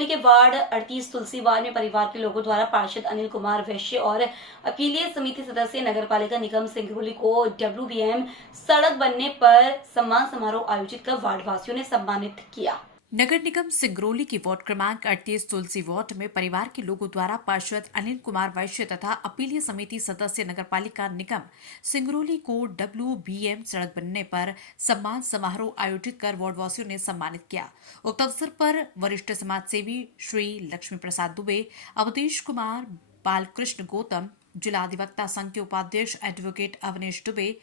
सिंगरौली के वार्ड 38 तुलसीवाल में परिवार के लोगों द्वारा पार्षद अनिल कुमार वैश्य और अपीलीय समिति सदस्य नगरपालिका निगम सिंगरौली को WBM सड़क बनने पर सम्मान समारोह आयोजित कर वार्ड वासियों ने सम्मानित किया। नगर निगम सिंगरौली की वार्ड क्रमांक 38 तुलसी वार्ड में परिवार के लोगों द्वारा पार्षद अनिल कुमार वैश्य तथा अपीलीय समिति सदस्य नगरपालिका निगम सिंगरौली को WBM सड़क बनने पर सम्मान समारोह आयोजित कर वार्डवासियों ने सम्मानित किया। उक्त अवसर पर वरिष्ठ समाज सेवी श्री लक्ष्मी प्रसाद दुबे, अवधेश कुमार, बालकृष्ण गौतम, जिला अधिवक्ता संघ के उपाध्यक्ष एडवोकेट अवनीश दुबे,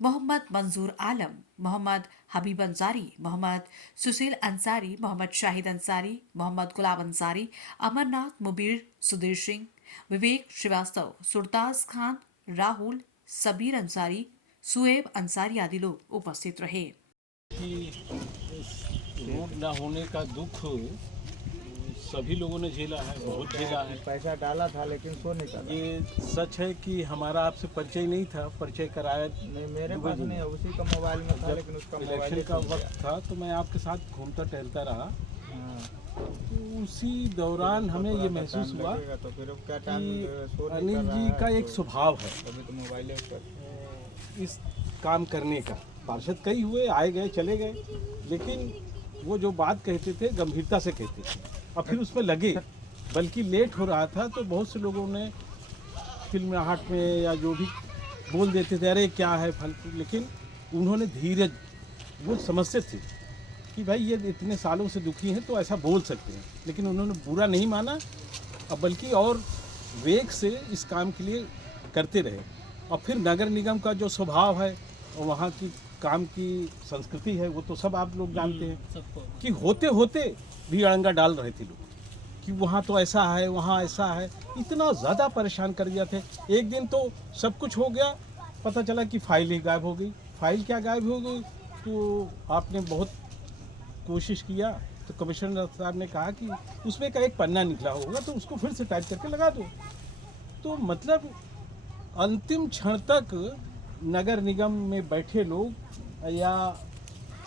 मोहम्मद मंजूर आलम, मोहम्मद हबीब अंसारी, मोहम्मद सुशील अंसारी, मोहम्मद शाहिद अंसारी, मोहम्मद गुलाब अंसारी, अमरनाथ मुबीर, सुधीर सिंह, विवेक श्रीवास्तव, सुरताज खान, राहुल, सबीर अंसारी, सुएब अंसारी आदि लोग उपस्थित रहे। रोड न होने का दुख सभी लोगों ने झेला है, बहुत झेला है। पैसा डाला था लेकिन सो नहीं था। ये सच है कि हमारा आपसे परिचय नहीं था, परिचय कराया नहीं, मेरे पास नहीं है, उसी का मोबाइल में था, लेकिन उसका इलेक्शन का वक्त था तो मैं आपके साथ घूमता टहलता रहा। तो उसी दौरान हमें ये महसूस हुआ तो फिर क्या कि अनिल जी का एक स्वभाव है अभी तो मोबाइल इस काम करने का। पार्षद कई हुए, आए गए चले गए, लेकिन वो जो बात कहते थे गंभीरता से कहते थे और फिर उसमें लगे। बल्कि लेट हो रहा था तो बहुत से लोगों ने फिल्माहट में या जो भी बोल देते थे, अरे क्या है फालतू, लेकिन उन्होंने धीरज, वो समझते थे कि भाई ये इतने सालों से दुखी हैं तो ऐसा बोल सकते हैं, लेकिन उन्होंने बुरा नहीं माना और बल्कि और वेग से इस काम के लिए करते रहे। और फिर नगर निगम का जो स्वभाव है और वहाँ की काम की संस्कृति है वो तो सब आप लोग जानते हैं कि होते होते भी अड़ंगा डाल रहे थे लोग कि वहाँ तो ऐसा है, वहाँ ऐसा है, इतना ज़्यादा परेशान कर दिया थे। एक दिन तो सब कुछ हो गया, पता चला कि फाइल ही गायब हो गई। फाइल क्या गायब हो गई, तो आपने बहुत कोशिश किया तो कमिश्नर साहब ने कहा कि उसमें का एक पन्ना निकला होगा तो उसको फिर से टाइप करके लगा दो। तो मतलब अंतिम क्षण तक नगर निगम में बैठे लोग या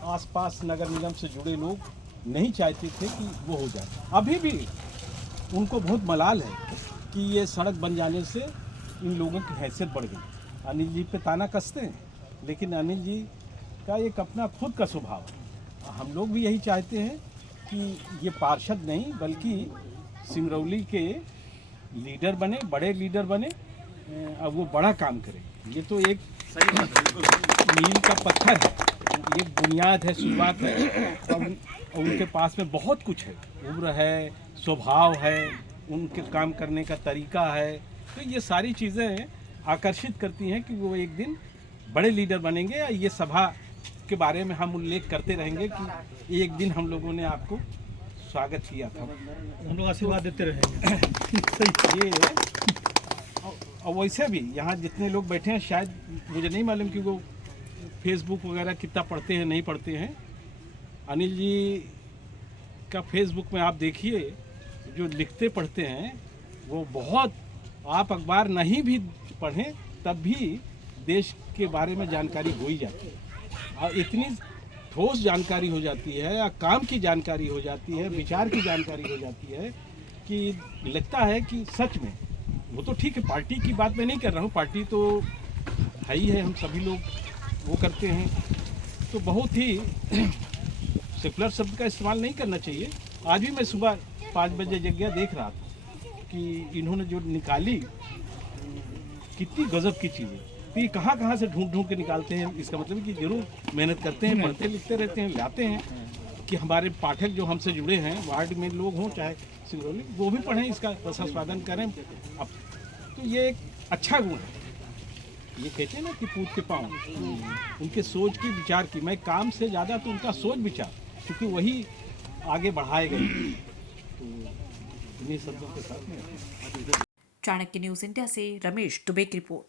आसपास नगर निगम से जुड़े लोग नहीं चाहते थे कि वो हो जाए। अभी भी उनको बहुत मलाल है कि ये सड़क बन जाने से इन लोगों की हैसियत बढ़ गई। अनिल जी पे ताना कसते हैं, लेकिन अनिल जी का एक अपना खुद का स्वभाव है। हम लोग भी यही चाहते हैं कि ये पार्षद नहीं बल्कि सिंगरौली के लीडर बने, बड़े लीडर बने, अब वो बड़ा काम करे। ये तो एक मील का पत्थर है, ये बुनियाद है, शुरुआत है। और उनके पास में बहुत कुछ है, उम्र है, स्वभाव है, उनके काम करने का तरीका है। तो ये सारी चीज़ें आकर्षित करती हैं कि वो एक दिन बड़े लीडर बनेंगे। ये सभा के बारे में हम उल्लेख करते रहेंगे कि एक दिन हम लोगों ने आपको स्वागत किया था, हम लोग आशीर्वाद देते रहेंगे। सही। ये और वैसे भी यहाँ जितने लोग बैठे हैं, शायद मुझे नहीं मालूम कि वो फेसबुक वगैरह कितना पढ़ते हैं नहीं पढ़ते हैं। अनिल जी का फेसबुक में आप देखिए, जो लिखते पढ़ते हैं वो बहुत, आप अखबार नहीं भी पढ़ें तब भी देश के बारे में जानकारी हो ही जाती है। और इतनी ठोस जानकारी हो जाती है, या काम की जानकारी हो जाती है, विचार की जानकारी हो जाती है कि लगता है कि सच में वो तो ठीक है। पार्टी की बात मैं नहीं कर रहा हूँ, पार्टी तो है ही है, हम सभी लोग वो करते हैं। तो बहुत ही सेकुलर शब्द का इस्तेमाल नहीं करना चाहिए। आज भी मैं सुबह 5 बजे जगह देख रहा था कि इन्होंने जो निकाली कितनी गजब की चीज़ें, तो ये कहाँ कहाँ से ढूंढ ढूंढ के निकालते हैं। इसका मतलब कि जरूर मेहनत करते हैं, पढ़ते लिखते रहते हैं, लाते हैं कि हमारे पाठक जो हमसे जुड़े हैं, वार्ड में लोग हों चाहे सिंगरौली, वो भी पढ़ें, इसका रसास्वादन करें। अब तो ये एक अच्छा गुण है। ये कहते हैं ना कि पूत के पाँव, उनके सोच की, विचार की, मैं काम से ज़्यादा तो उनका सोच विचार, क्योंकि वही आगे बढ़ाएगा। तो इन्हीं शब्दों के साथ में चाणक्य न्यूज इंडिया से रमेश दुबे की रिपोर्ट।